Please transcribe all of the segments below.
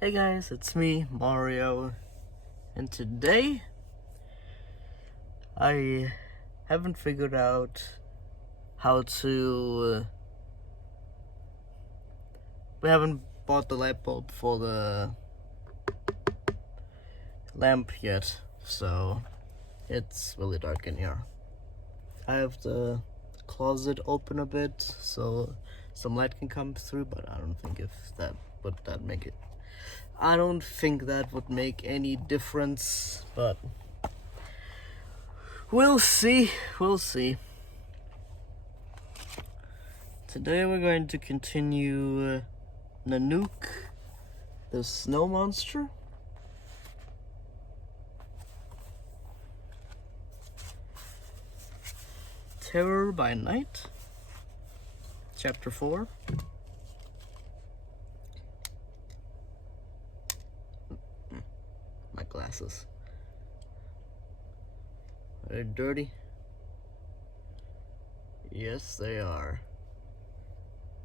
Hey guys, it's me, Mario, and today I haven't figured out how to. We haven't bought the light bulb for the lamp yet, so it's really dark in here. I have the closet open a bit so some light can come through, but I don't think that would make it. I don't think that would make any difference, but we'll see. Today we're going to continue Nanook, the snow monster. Terror by Night, Chapter 4. My glasses. Are they dirty? Yes, they are.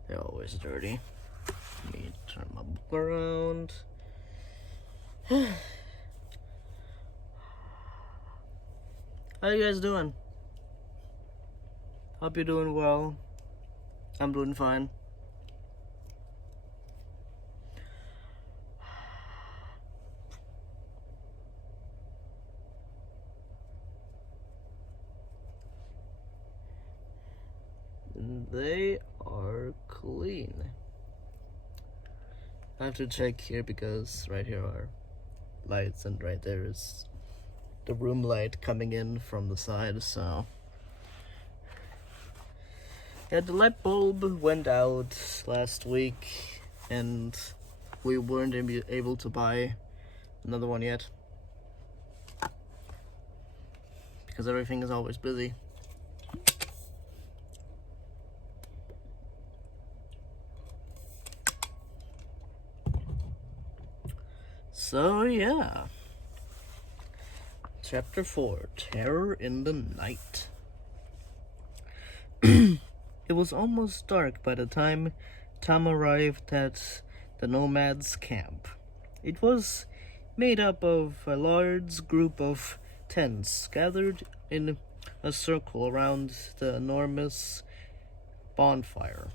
They're always dirty. Let me turn my book around. How you guys doing? Hope you're doing well. I'm doing fine. They are clean. I have to check here because right here are lights and right there is the room light coming in from the side, so yeah, the light bulb went out last week and we weren't able to buy another one yet because everything is always busy. So yeah, Chapter 4, Terror in the Night. It was almost dark by the time Tom arrived at the nomads' camp. It was made up of a large group of tents gathered in a circle around the enormous bonfire.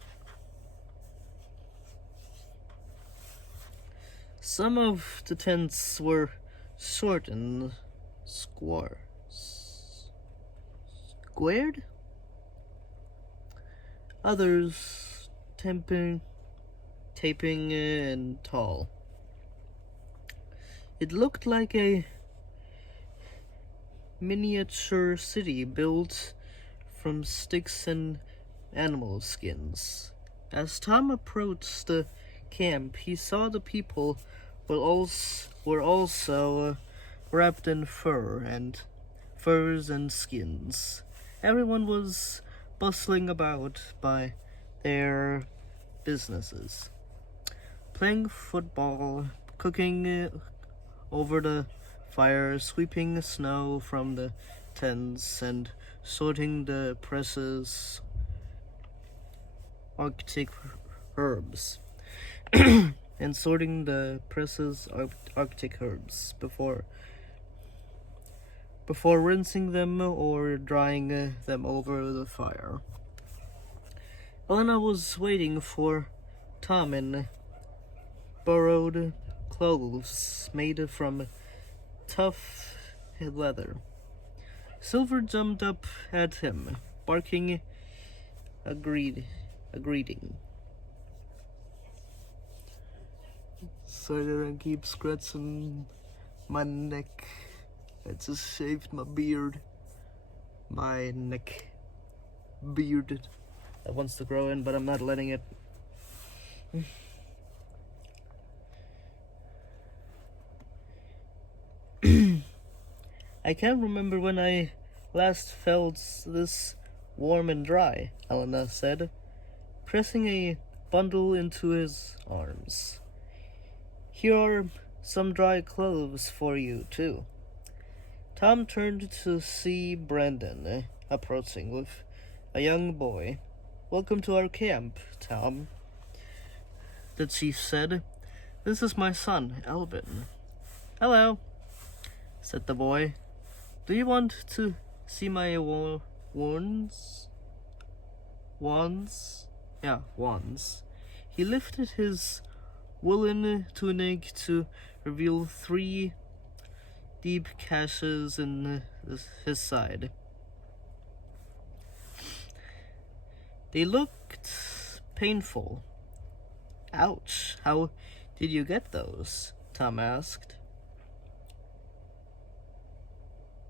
Some of the tents were short and squared. Others taping and tall. It looked like a miniature city built from sticks and animal skins. As Tom approached the camp, he saw the people were also wrapped in furs and skins. Everyone was bustling about by their businesses, playing football, cooking over the fire, sweeping snow from the tents, and sorting the precious Arctic herbs. And sorting the precious Arctic herbs before rinsing them or drying them over the fire. Elena was waiting for Tom in borrowed clothes made from tough leather. Silver jumped up at him, barking a greeting. Sorry that I keep scratching my neck. I just shaved my beard. My neck bearded. That wants to grow in, but I'm not letting it. I can't remember when I last felt this warm and dry, Elena said, pressing a bundle into his arms. Here are some dry clothes for you, too. Tom turned to see Brandon approaching with a young boy. Welcome to our camp, Tom, the chief said, This is my son, Albin. Hello, said the boy. Do you want to see my wands? Wands? Yeah, wands. He lifted his woolen tunic to reveal 3 deep gashes in his side. They looked painful. Ouch, how did you get those? Tom asked.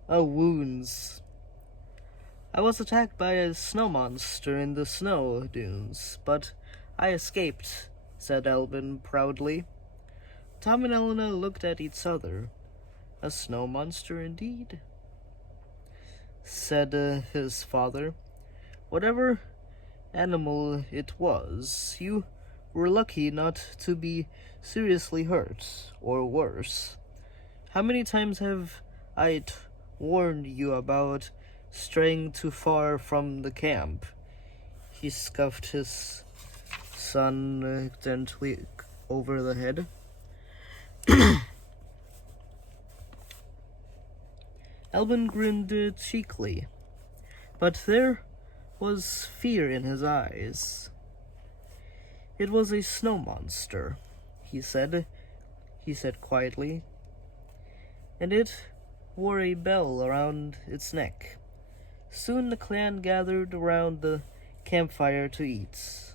Oh, wounds. I was attacked by a snow monster in the snow dunes, but I escaped, said Albin proudly. Tom and Elena looked at each other. A snow monster indeed, said his father. Whatever animal it was, you were lucky not to be seriously hurt, or worse. How many times have I warned you about straying too far from the camp? He scuffed his son gently over the head. Albin grinned cheekily, but there was fear in his eyes. It was a snow monster, he said quietly, and it wore a bell around its neck. Soon the clan gathered around the campfire to eat,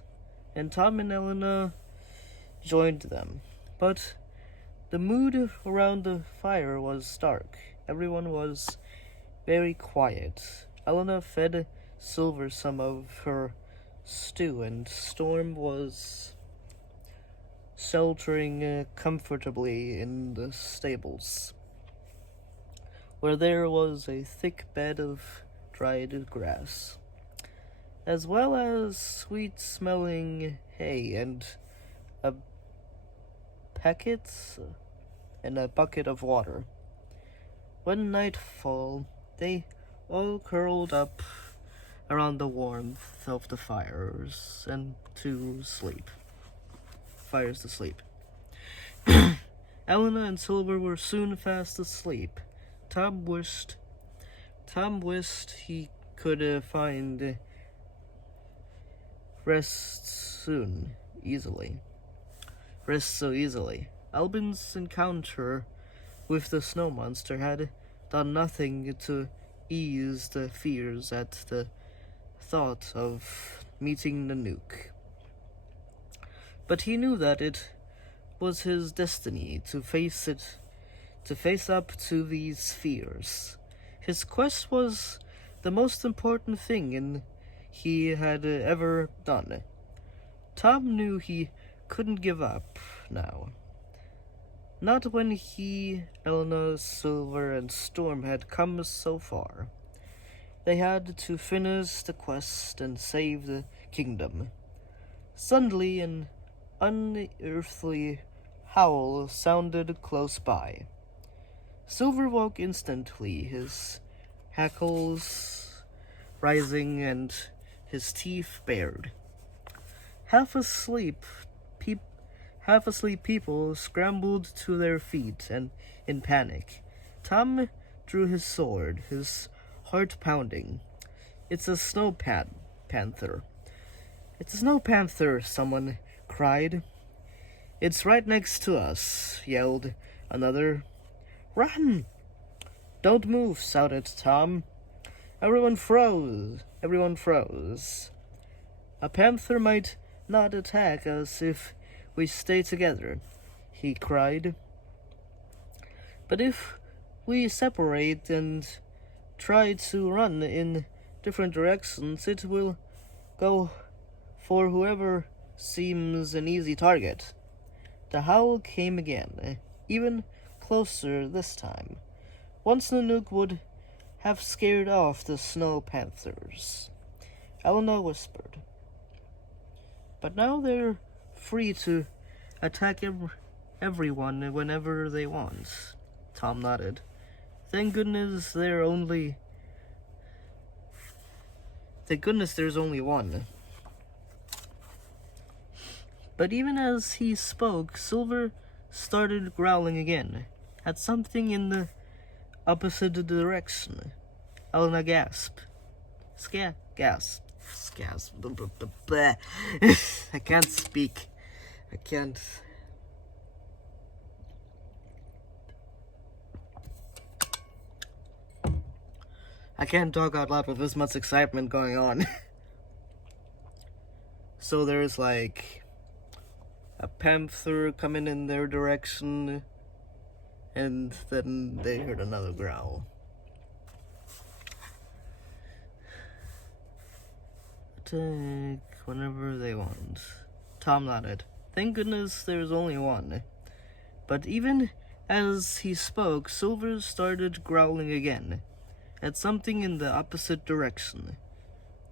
and Tom and Elena joined them. But the mood around the fire was dark. Everyone was very quiet. Elena fed Silver some of her stew, and Storm was sheltering comfortably in the stables, where there was a thick bed of dried grass, as well as sweet-smelling hay and a bucket of water. When nightfall, they all curled up around the warmth of the fires to sleep. Elena and Silver were soon fast asleep. Tom wished he could find rest so easily. Albin's encounter with the snow monster had done nothing to ease the fears at the thought of meeting Nanook. But he knew that it was his destiny to face up to these fears. His quest was the most important thing he had ever done. Tom knew he couldn't give up now. Not when he, Elena, Silver, and Storm had come so far. They had to finish the quest and save the kingdom. Suddenly, an unearthly howl sounded close by. Silver woke instantly, his hackles rising and his teeth bared. Half asleep people scrambled to their feet and in panic. Tom drew his sword, his heart pounding. It's a snow panther. It's a snow panther, someone cried. It's right next to us, yelled another. Run! Don't move, shouted Tom. Everyone froze. A panther might not attack us if we stay together, he cried. But if we separate and try to run in different directions, it will go for whoever seems an easy target. The howl came again, even closer this time. Once Nanook would have scared off the snow panthers, Elena whispered. But now they're free to attack everyone whenever they want. Tom nodded. Thank goodness there's only one. But even as he spoke, Silver started growling again, at something in the opposite direction. Elena gasped. Gasped. I can't speak. I can't. I can't talk out loud with this much excitement going on. So there's like a panther coming in their direction, and then they heard another growl. Attack whenever they want. Tom nodded. Thank goodness there's only one. But even as he spoke, Silver started growling again, at something in the opposite direction.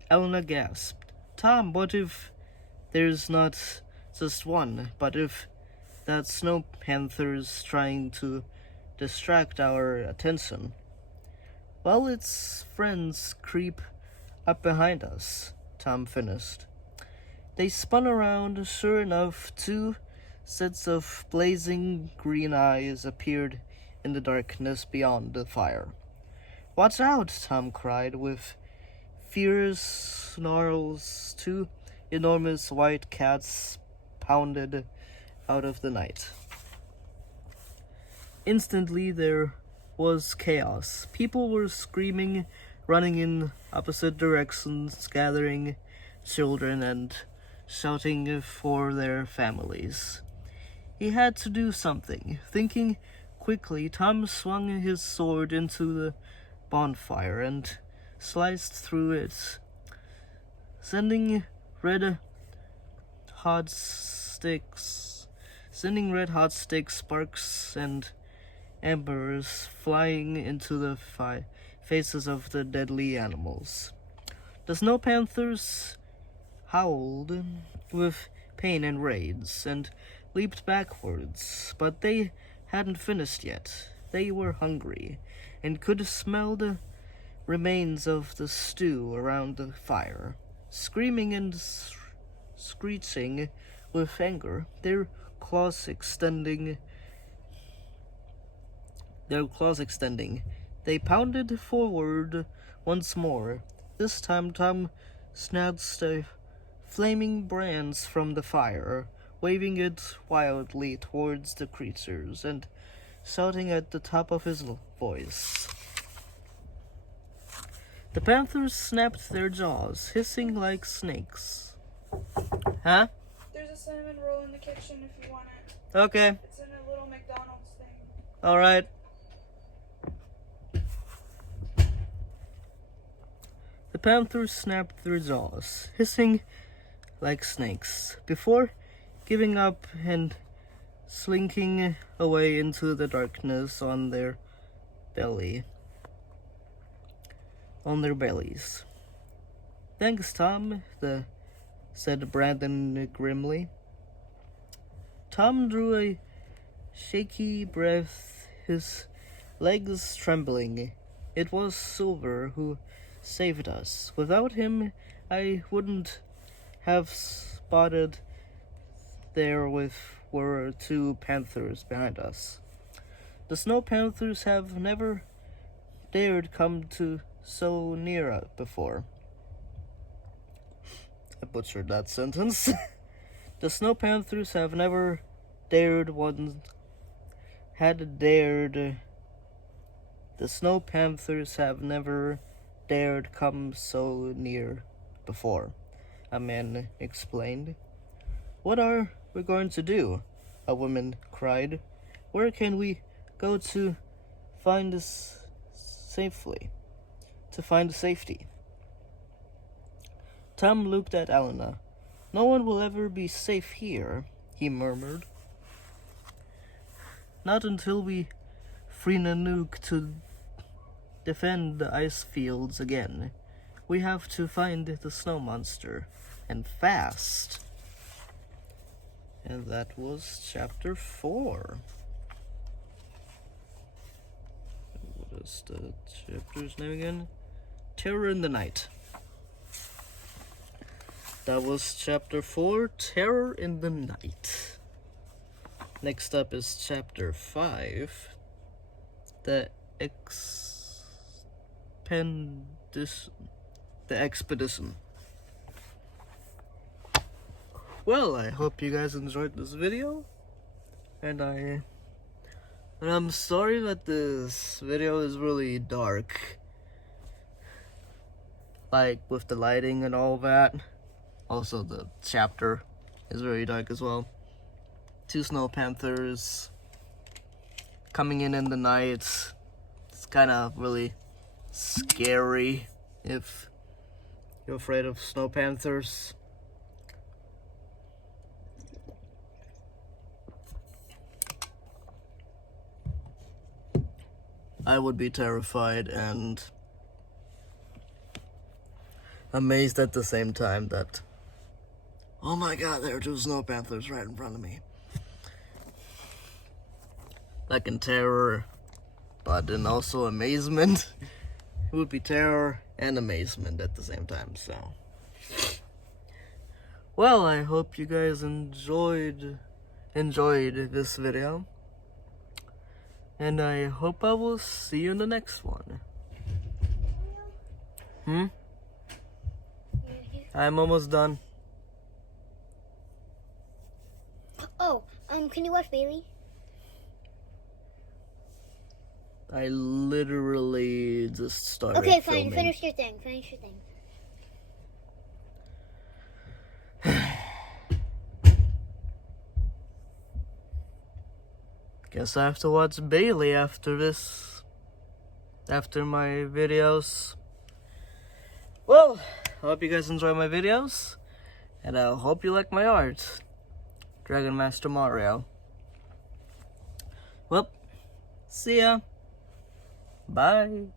Elena gasped. Tom, what if there's not just one, but if that snow panther's trying to distract our attention? While its friends creep up behind us, Tom finished. They spun around. Sure enough, 2 sets of blazing green eyes appeared in the darkness beyond the fire. Watch out, Tom cried with fierce snarls. 2 enormous white cats pounded out of the night. Instantly there was chaos. People were screaming, running in opposite directions, gathering children and shouting for their families. He had to do something. Thinking quickly, Tom swung his sword into the bonfire and sliced through it, sending red hot sticks, sparks, and embers flying into the faces of the deadly animals. The snow panthers howled with pain and rage and leaped backwards, but they hadn't finished yet. They were hungry and could smell the remains of the stew around the fire. Screaming and screeching with anger, their claws extending, they pounded forward once more. This time Tom snatched a flaming brand from the fire, waving it wildly towards the creatures and shouting at the top of his voice. The panthers snapped their jaws, hissing like snakes. Huh? There's a cinnamon roll in the kitchen if you want it. Okay. It's in a little McDonald's thing. Alright. The panthers snapped their jaws, hissing like snakes, before giving up and slinking away into the darkness on their bellies. Thanks, Tom, said Brandon grimly. Tom drew a shaky breath, his legs trembling. It was Silver who saved us. Without him, I wouldn't have spotted there were 2 panthers behind us. The snow panthers have never dared come to so near before. I butchered that sentence. The snow panthers have never dared The snow panthers have never dared come so near before, a man explained. What are we going to do? A woman cried. Where can we go to find safety? Tom looked at Elena. No one will ever be safe here, he murmured. Not until we free Nanook to defend the ice fields again. We have to find the snow monster, and fast. And that was chapter 4. What is the chapter's name again? Terror in the Night. That was chapter 4, Terror in the Night. Next up is chapter 5, The Expedition. Well, I hope you guys enjoyed this video, and I'm sorry that this video is really dark, like with the lighting and all that. Also, the chapter is very dark as well. 2 snow panthers coming in the night. It's kind of really scary if you're afraid of snow panthers. I would be terrified and amazed at the same time that, oh my god, there are 2 snow panthers right in front of me. Like in terror, but in also amazement. It would be terror and amazement at the same time, so. Well, I hope you guys enjoyed this video. And I hope I will see you in the next one. I'm almost done. Oh, can you watch Bailey? I literally just started Okay, filming. fine. Finish your thing. Guess I have to watch Bailey after my videos. Well, I hope you guys enjoy my videos, and I hope you like my art. Dragon Master Mario. Well, see ya. Bye.